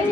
এই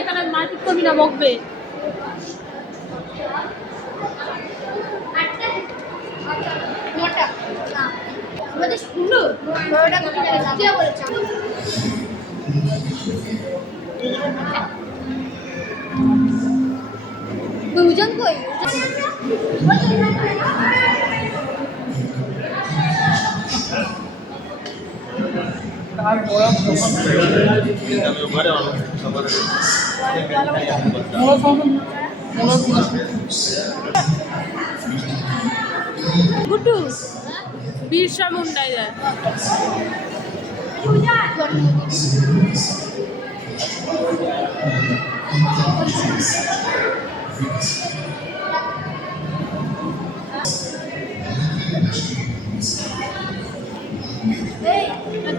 এখানে মারপিট করবি না, বকবে। দুজন কই গুটু বিরসা মুন্ডায় যায়।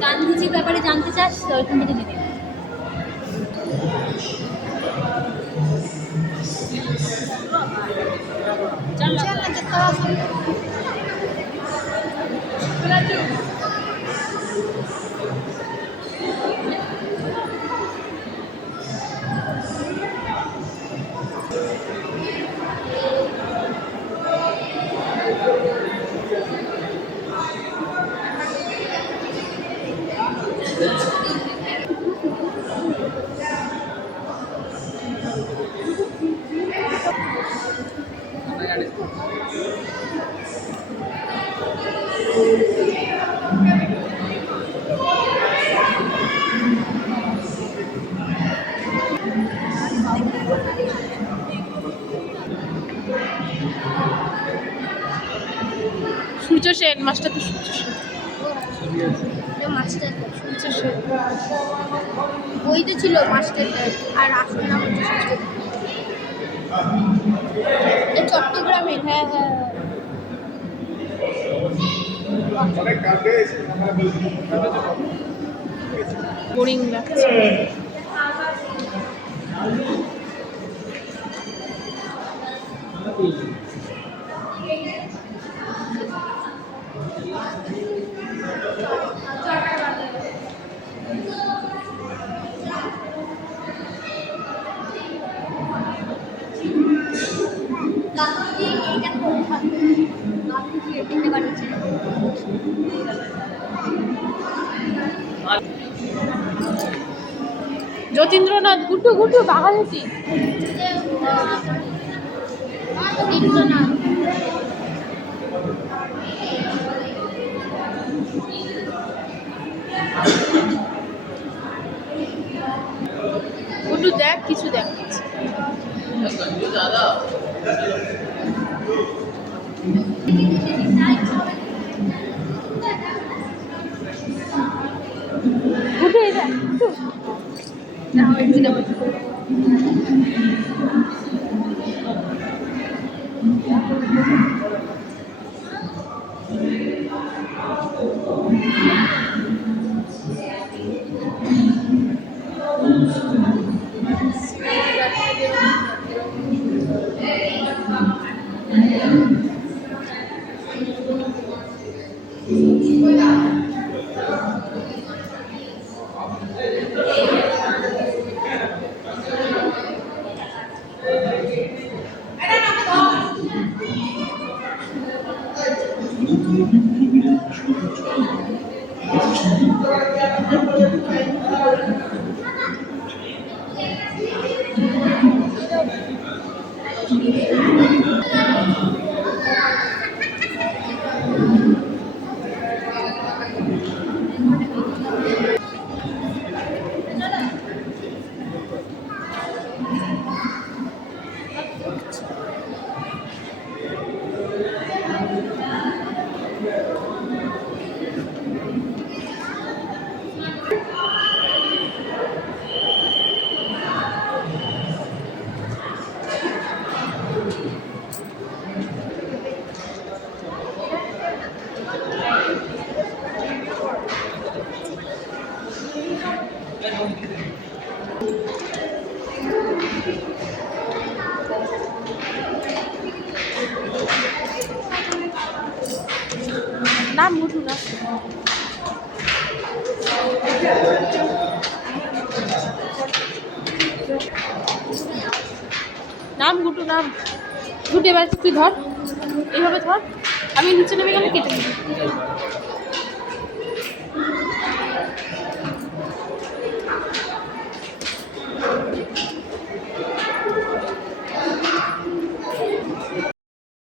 গান্ধীজির ব্যাপারে জানতে চাস তো ওইখান থেকে দিদি সূর্য সেন মাস্টার তো সূর্য সেন। মাস্টার সূর্য সেন বইতে ছিল মাস্টার আর আসল নাম হচ্ছে চট্টগ্রামের। হ্যাঁ হ্যাঁ বোরিং লাগছে। যতীন্দ্রনাথ গুটু গুটু বাঘাযতীন গুটু দেখ কিছু দেখাচ্ছে। গুটু এই দেখ গুটু না ওইদিকে নাম গুটু না, নাম গুটু নাম। গুটু এবার তুই ধর, এইভাবে ধর, আমি নিচে নেমে গেলে কেটে দিবি।